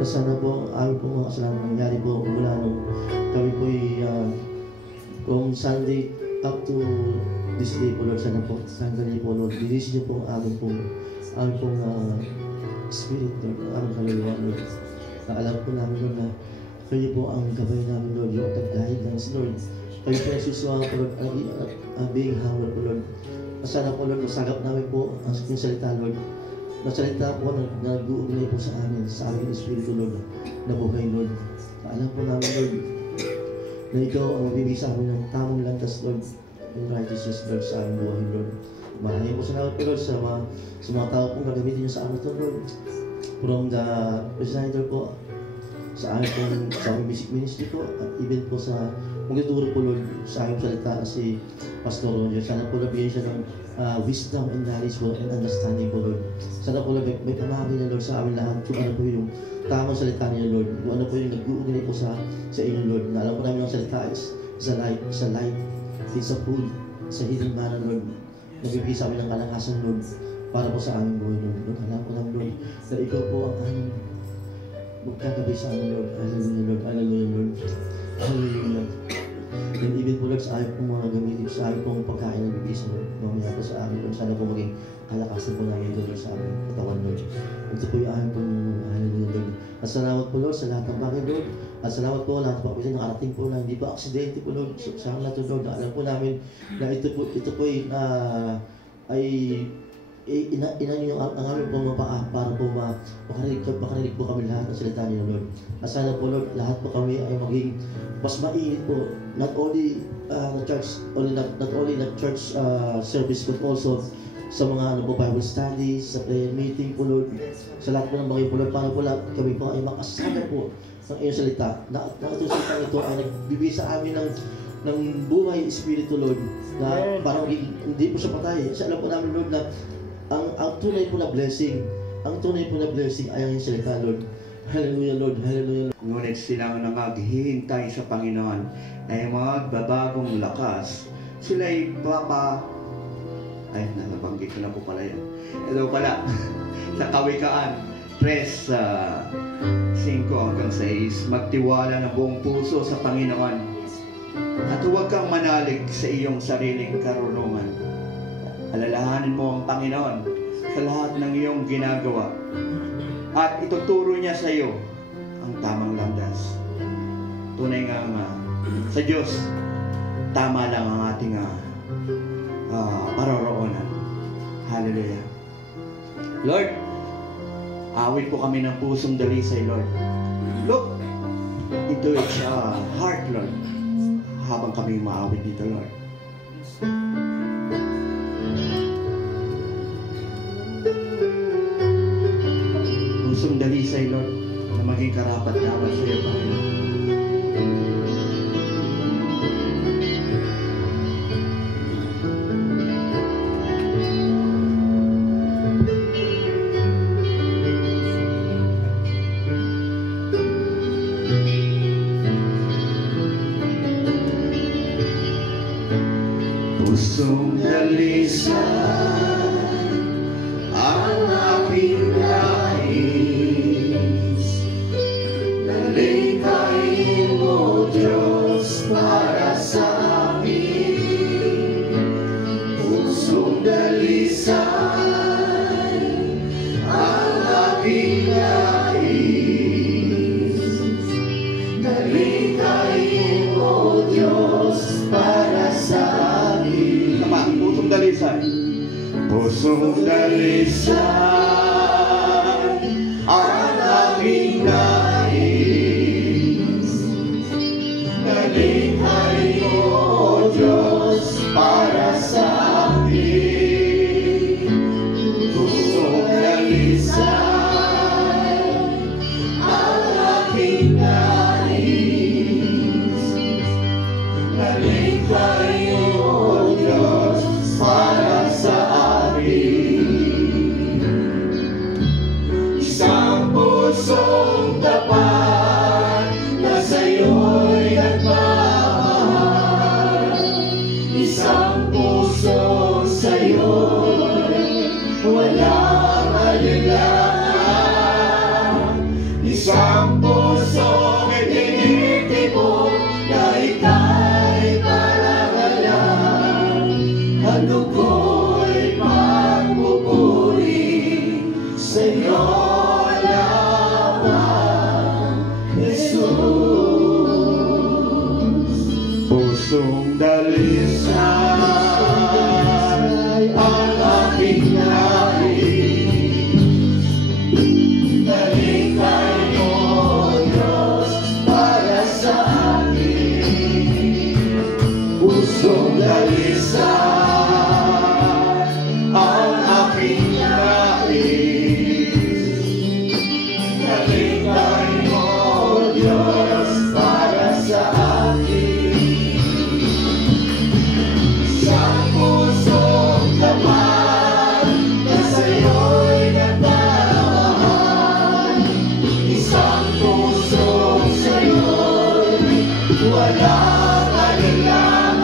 Sana po, amin po mga kasalanan nangyari po mula nung kami po from Sunday up to this day po, Lord. Sana po, Sunday po, Lord. Dinis niyo po ang amin pong spirit, Lord. Ang kaluluwa, Lord. Alam po namin, Lord, na kayo po ang gabay namin, Lord. Yung guidance, Lord. Kayo po ang susuwa po, Lord. Being humble po, Lord. Sana po, Lord, nasagap namin po ang salita, Lord. Nasalita po na nag-uugnay po sa amin, sa aming Espiritu, Lord, na buhay, Lord. Alam po namin, Lord, na ikaw ang magbibigay sa amin ng tamang landas, Lord, in righteousness, Lord, sa aming buhay, Lord. Maraming po salamat po, Lord, sa mga tao pong gagamitin niyo sa amin ito, Lord. From the presider po, sa aming basic ministry po, at even po sa magtuturo po, Lord, sa aming salita si Pastor Roger. Sana po nabigyan siya ng wisdom and knowledge po and understanding po, Lord. Sana po, Lord, may pamahagi niya, Lord, sa amin lahat kung ano po yung tamang salita niya, Lord. Kung ano po yung nag-uugnay po sa inyo, Lord. Na alam po namin ang salita is a light, it's a food, sa hidden manna, Lord. Nagbibigay sa amin ng kalakasan, Lord, para po sa aming buhay, Lord. Lord, alam po namin, Lord, na ikaw po ang aming magkagabi sa amin, Lord. Hallelujah, Lord. Hallelujah, Lord. Hallelujah. And even po, Lord, sa amin pong mga gamitin, sa amin pong pagkain ng bibig sa Lord. Mamaya po sa amin, Lord. Sana po maging kalakasan po namin, Lord, sa amin katawan, Lord. Ito po yung amin pong hallelujah, Lord. At salamat po, Lord, sa lahat ng bagay, Lord. At salamat po, lahat po kasi nakarating po na hindi pa aksidente po, Lord. Sa lahat po, Lord, na alam po namin na ito po ay inan niyo ang aming pong mapaa para po makarinig po kami lahat ng salita niyo, Lord. At sana po, Lord, lahat po kami ay maging mas mainit po, not only not only the church service, but also sa mga Bible studies, sa prayer meeting po, Lord. Sa lahat po ng bagay po, Lord, para po lahat kami po ay makasama po ng iyong salita. Na itong salita ito ay nagbibigay sa amin ng buhay espiritu, Lord, na parang hindi po siya patay. Kasi alam po namin, Lord, na ang tunay po na blessing ay ang salita, Lord. Hallelujah, Lord. Hallelujah, Lord. Ngunit sila ang naghihintay sa Panginoon ay magbabagong lakas. Sila'y nabanggit ko na po pala yan. Ito pala, sa Kawikaan 3:5 hanggang 6, magtiwala ng buong puso sa Panginoon at huwag kang manalig sa iyong sariling karunungan. Alalahanin mo ang Panginoon sa lahat ng iyong ginagawa at ituturo niya sa iyo ang tamang landas. Tunay nga sa Diyos, tama lang ang ating paroroonan. Hallelujah. Lord, awit po kami ng pusong dalisay, Lord. Look into each heart, Lord, habang kami maawit dito, Lord. Pusong dalisay, Lord, na maging karapat dapat sa iyo, Panginoon. Pusong dalisay ang aking nais, dalikhain mo, Diyos, para sa amin. Pusong dalisay ang aking nais, dalikhain mo, Diyos, para sa amin. Pusong dalisay. Pusong dalisay ang aking nais, dalikhain mo, Diyos, para sa akin. Pusong dalisay ang aking nais, dalikhain mo, Diyos, para sa amin. Isang pusong tapat na sa'yo'y nagmamahal. Minsan ang aking nais, nakitay mo, Diyos, para sa akin. Isang pusong laman na sa'yo'y nagmamahal. Isang pusong sa'yo'y walang alinlangan.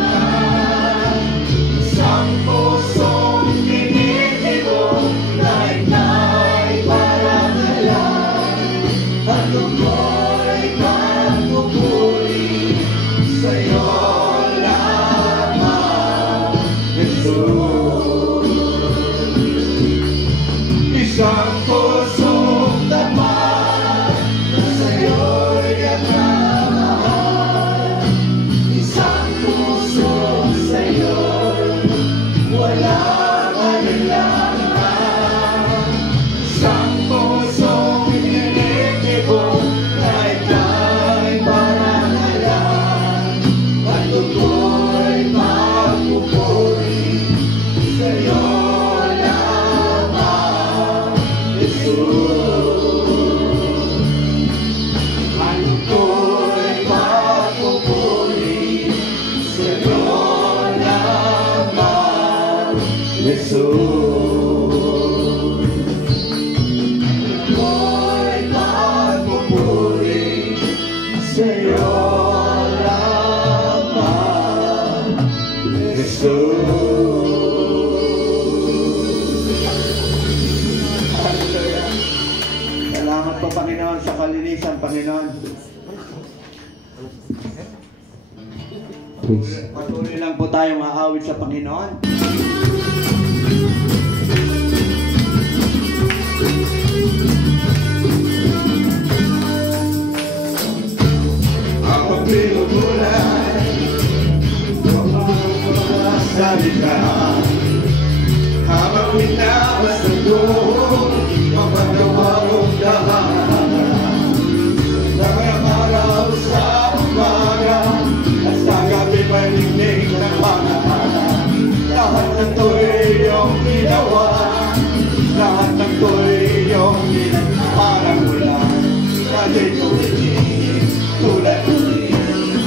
Isang pusong tinitibok na ika'y parangalan. At ako'y magpupuri sa'yo lamang, Jesus. Isang pusong tapat na sa'yo'y nagmamahal. Isang pusong sa'yo'y walang alinlangan. Isang pusong tinitibok na ika'y parangalan. At ako'y magpupuri sa'yo lamang, Jesus. At ako'y magpupuri sa'yo lamang, Jesus. Ako'y magpupuri sa'yo lamang, Jesus. Hallelujah. Salamat po, Panginoon, sa kalinisan, Panginoon. Patuloy lang po tayong aawit sa Panginoon. Ako pinugulay, salita, habang minabasag ko, mapagkawarong dahan. Hanggang araw sa umaga, at sa gabi malignig ng mga lahat ng to'y iyong ginawa. Lahat ng to'y iyong ginawa. Parang ulan na di tumitingin, tulad ulit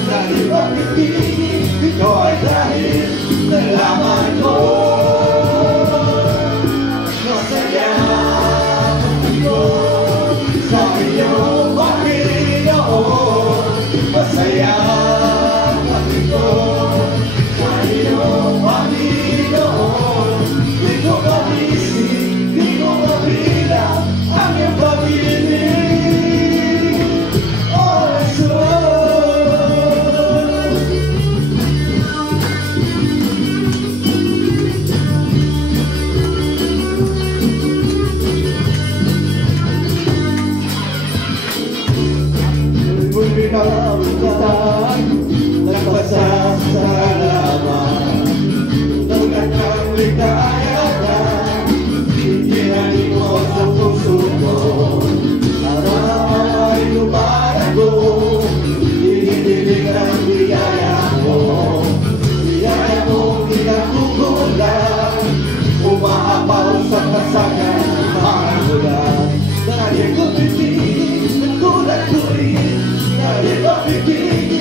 na di makitingin. Ito ay dahil nalaman ko. Masaya ako sa iyong Panginoon. Masaya ako sa iyong Panginoon. Di ko maisip, di ko mabilang ang iyong pag-ibig. Oh, Jesus. Pinagkutan ng pasasalamat, tulad ng ligaya na itinali mo sa puso ko. Araw ay lumalago, inidilig ang biyaya mo. Biyaya mong pinagkukulang, umaapaw sa kasagan parang ulan. Dahil ko pitig, nagkulat ko rin. Dahil ko pitig,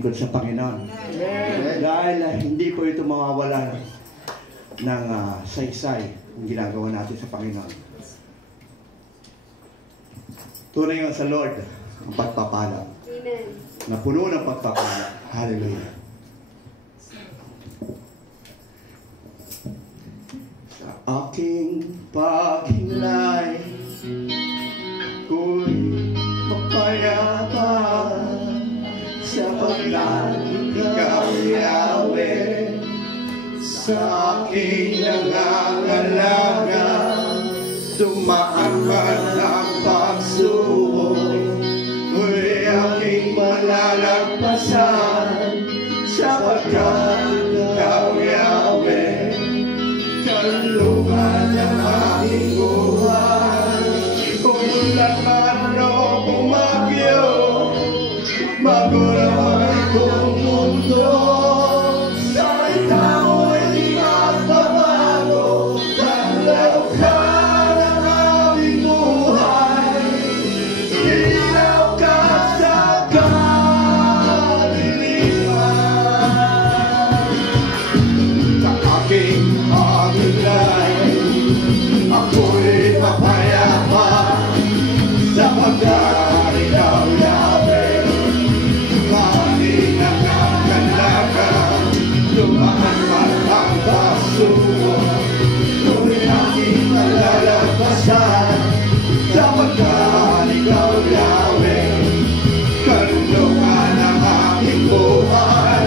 maglingkod sa Panginoon. Dahil hindi po ito mawawala ng saysay ang ginagawa natin sa Panginoon. Tunay nga sa Lord ang pagpapala. Amen. Na puno ng pagpapala. Hallelujah. Sa aking paghinlay, ko'y mapayapa sapagkat ikaw, Yahweh, sa aking nangangalaga. Dumaan man ang pagsubok, ko'y aking malalagpasan sapagkat ikaw, Yahweh, kalungan ng aking buhay. Kung laman o bumagyo, magulang itong mundo, sa ikaw ay di magbabago. Tanglaw ka ng aming buhay, ilaw ka sa kadiliman. Sa aking paghinlay, ako'y mapayapa sapagkat ikaw, Yahweh, aking nangangalaga. Dumaan man ang pagsubok, ko'y aking malalagpasan sapagkat ikaw, Yahweh, kalungan ang aking buhay.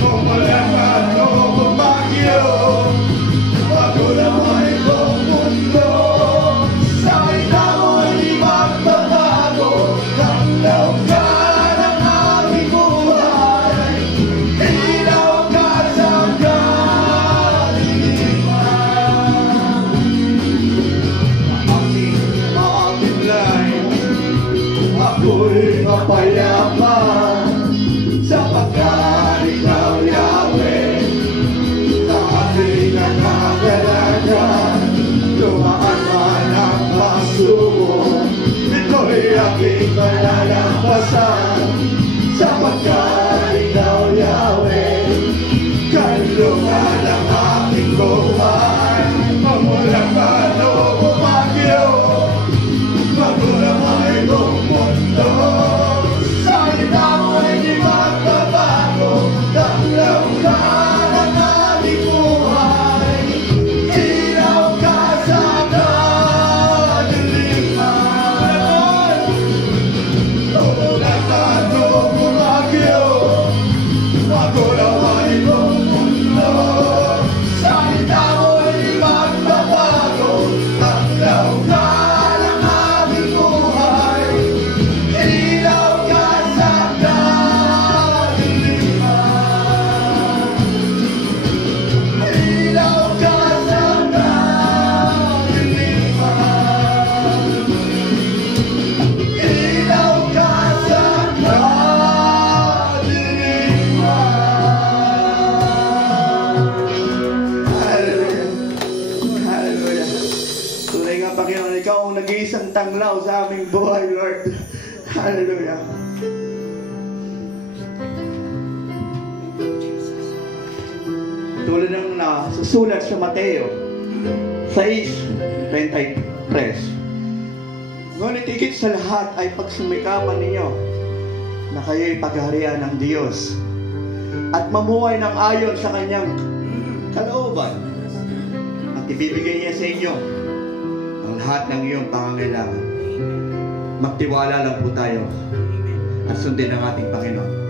Kung walang ano bumagyo, magulang itong mundo, sa ikaw ay di magbabago. Tanglaw ka ng aming buhay, ilaw ka sa kadiliman. Aking maginlay, ako'y mapayapa sapagkat ikaw, Yahweh, sa aking nangangalaga. Dumaan man ang pagsubok, ito'y aking malalagpasan sapagkat ikaw, Yahweh, kalungan ang aking buhay. Mamulang man o bumagyo, magulang ay itong mundo, sa ikaw ay di magbabago. Tanglaw ka ng aming buhay, ilaw ka sa kadiliman. Mamulang man o bumagyo, magulang ay itong mundo, sa ikaw ay di magbabago. Tanglaw ka ng aming buhay, ilaw ka sa kadiliman. Ilaw ka sa kadiliman. Ilaw ka sa kadiliman. Hallelujah. Hallelujah. Tunay nga, Panginoon, ikaw ang nag-iisang tanglaw sa aming buhay, Lord. Hallelujah. Tulad ng susulat sa Mateo 6:23. Ngunit higit sa lahat ay pagsumikapan ninyo na kayo'y paghaharian ng Diyos at mamuhay ng ayon sa kanyang kalooban, at ibibigay niya sa inyo ang lahat ng iyong pangangailangan. Magtiwala lang po tayo at sundin ang ating Panginoon.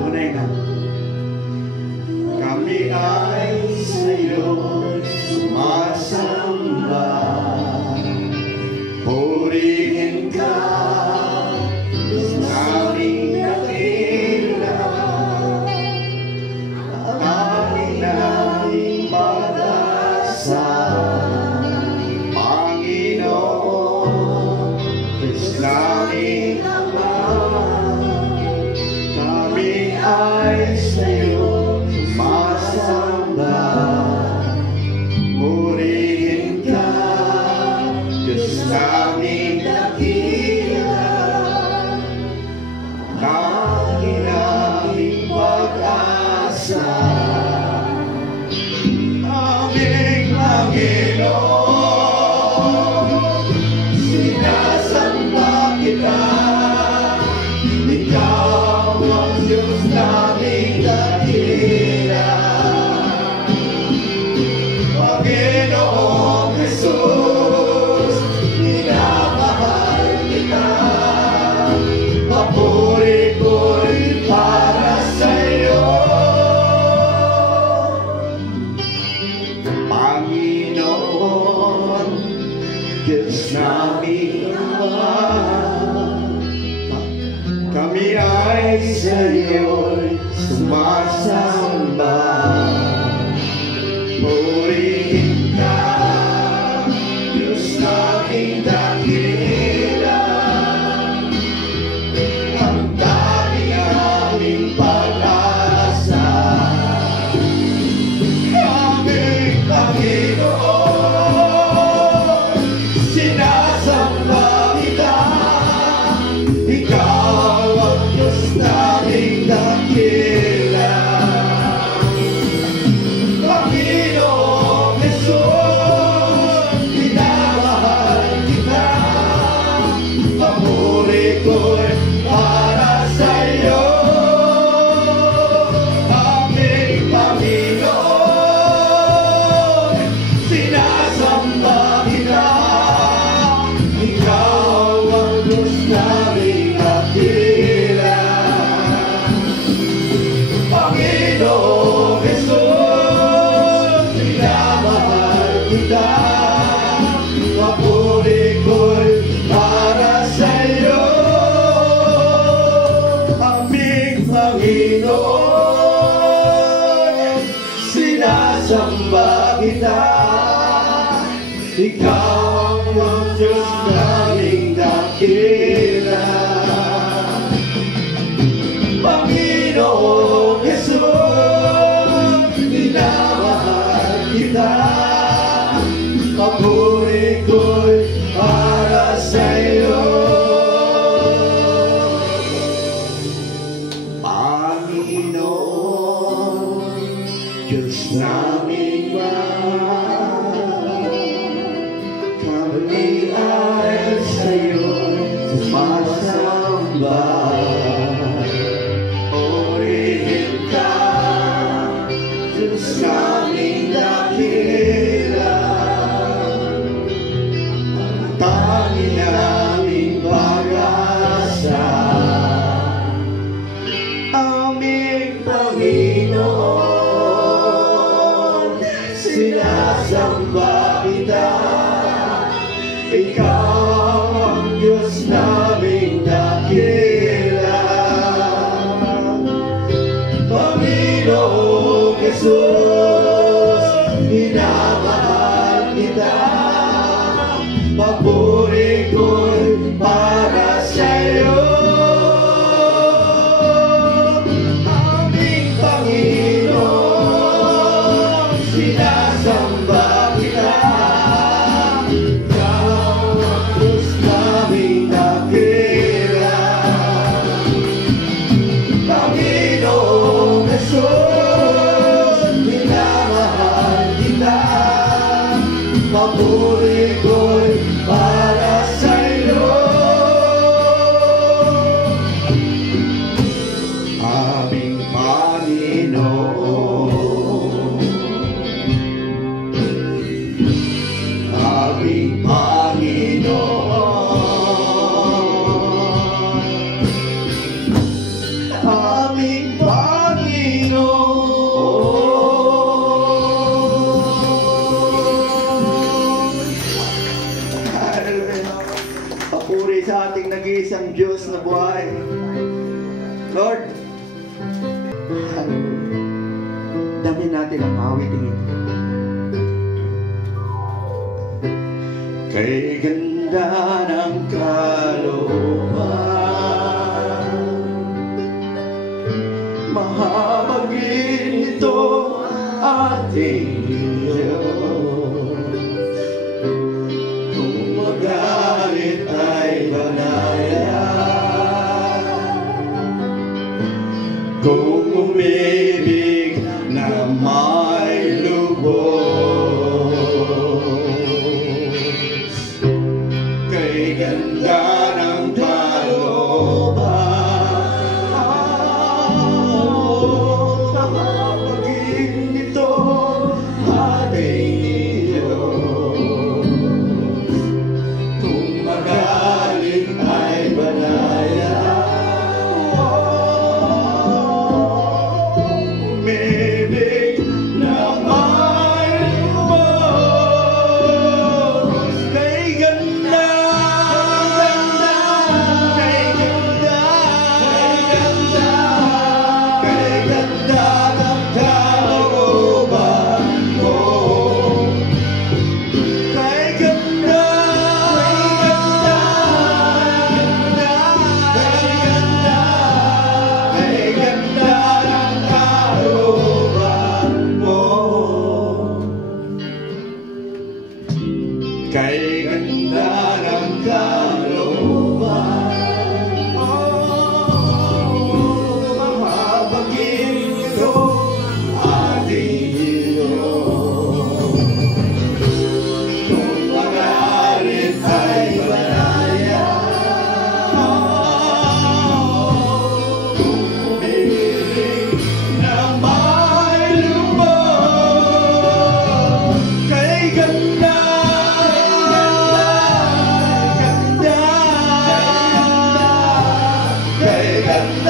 Tunay na. Kami ay sa'yo sumasamba. ay sa'yo'y sumasamba. Purihin ka, Diyos naming dakila, ang tanging aming pag-asa. Aming Panginoon, sinasamba kita, ikaw ang Diyos naming dakila. Panginoong Jesus, minamahal kita, papuri ko'y para sa'yo. Aming Panginoon, sinasamba kita, ikaw ang Diyos naming dakila. Panginoong Jesus, minamahal kita, papuri ko'y para sa'yo. Aming Panginoon, sinasamba kita, ikaw ang Diyos naming dakila. Panginoong Jesus, minamahal kita, papuri ko'y para sa'yo. Panginoon, Diyos naming mahal, kami ay sa'yo sumasamba. Purihin ka, Diyos naming dakila, ang tanging naming pag-asa. Aming Panginoon, sinasamba kita, ikaw ang Diyos naming dakila. Panginoong Jesus, minamahal kita, papuri ko'y para sa'yo. Aming Panginoon, sinasamba kita, ikaw ang Diyos naming dakila. Panginoong Jesus, minamahal kita, papuri ko'y para sa'yo. Aming Panginoon, aming Panginoon, aming Panginoon. Hallelujah. Papuri sa ating nag-iisang Diyos na buhay. Lord, hallelujah. Damin natin ang awiting ito. Kay ganda ng kalooban, mahabagin ito ating Diyos. Kung magalit ay banaya, kung umibig na may lubos. Kay ganda ng kalooban, mahabagin ito ating Diyos. Kung magalit ay banaya,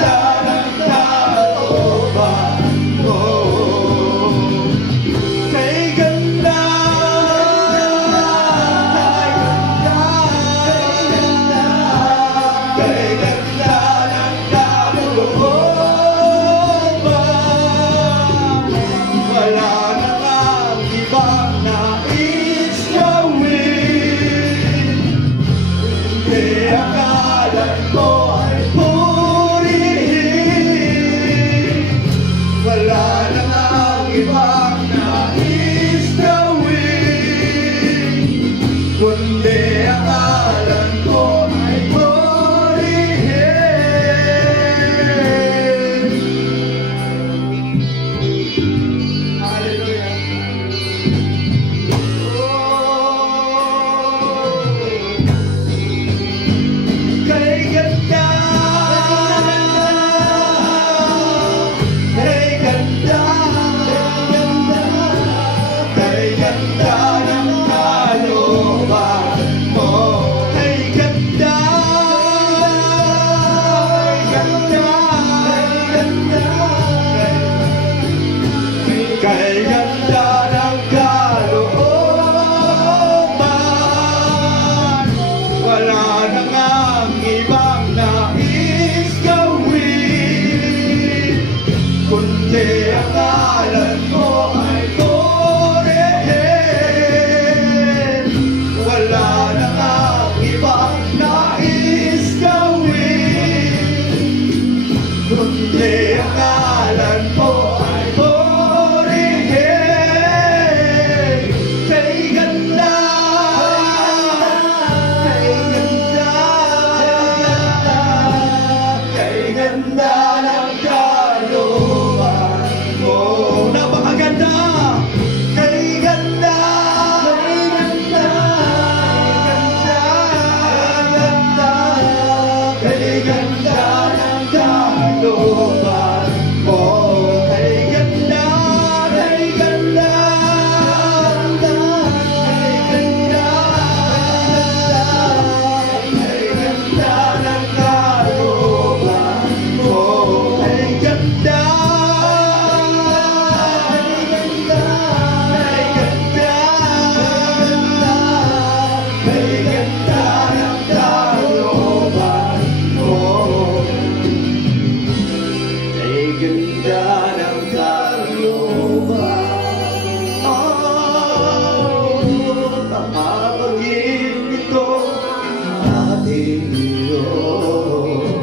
ganda ng kalooban mo. Kay ganda, kay ganda ng kalooban. Wala na ang ibang nais gawin, hindi akalan mo ay purihin. Wala na ang ibang nais gawin, kundi akalan mo ay purihin. Hallelujah. Kay ganda, kay ganda, kay ganda ng kalooban mo. Kay ganda, kay ganda, kay ganda ng kalooban. Wala na ngang ibang nais gawin, kundi ang ngalan mo ay purihin. Wala na ngang ibang nais gawin, kundi ang ngalan mo ay purihin. Kay ganda, kay ganda, kay ganda ng kalooban mo. Napakaganda! Kay ganda, kay ganda, kay ganda ng kalooban mo. Kay ganda, kay ganda, kay ganda, kay ganda ng kalooban mo. Kay ganda, kay ganda, kay ganda, kay ganda ng kalooban mo. Kay ganda ng kalooban. Kapagin ito ating Diyos,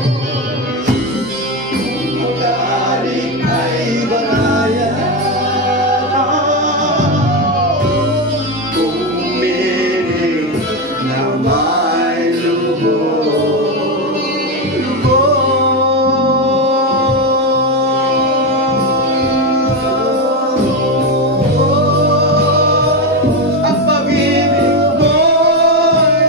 magaling ay banayan, umiling na may lubos. Ang pag-ibig mo'y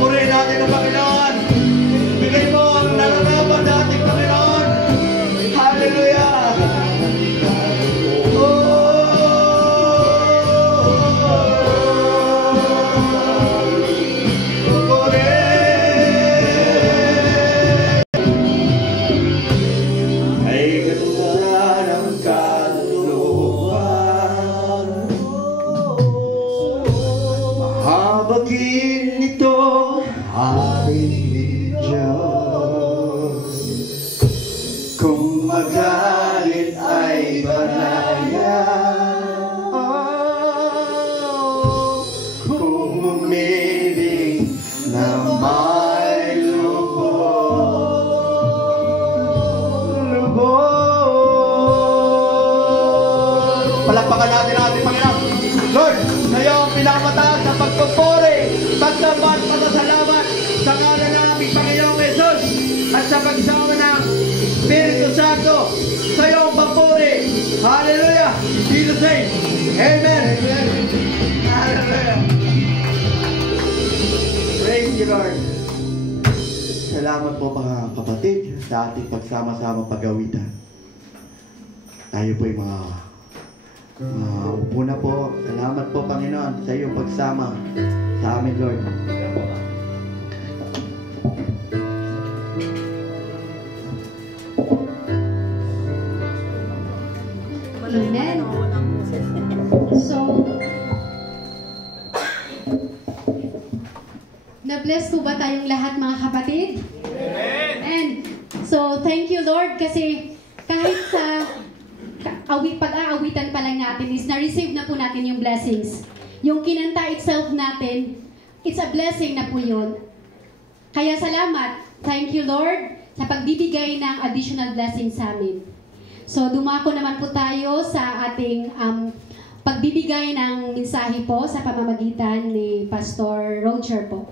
purihin natin ang Panginoon. Bigay mo ang nararapat sa ating Panginoon. Hallelujah! Ay ganda ng kalooban, mahabagin ito ating Diyos. Kung magalit ay banayan, kung umiling na may palakpakan natin ang ating Panginoon. Lord, ngayon pinapataas ang pagpupuri, pagtapat, pasasalamat sa ngalan ng aming Panginoong Jesus at sa pagsama ng Espiritu Santo sa iyong papuri. Hallelujah! Jesus name. Amen. Hallelujah. Praise you, Lord. Salamat po mga kapatid sa ating pagsama-sama pag-awitan. tayo po yung mga upo na po. Salamat po, Panginoon, sa iyong pagsama sa amin, Lord. Amen. So, na-bless po ba tayong lahat, mga kapatid? And so, thank you, Lord, kasi kahit sa pag-aawitan pa lang natin is na-receive na po natin yung blessings. Yung kinanta itself natin, it's a blessing na po yun. Kaya salamat. Thank you, Lord, sa pagbibigay ng additional blessings sa amin. So, dumako naman po tayo sa ating pagbibigay ng mensahe po sa pamamagitan ni Pastor Roger po.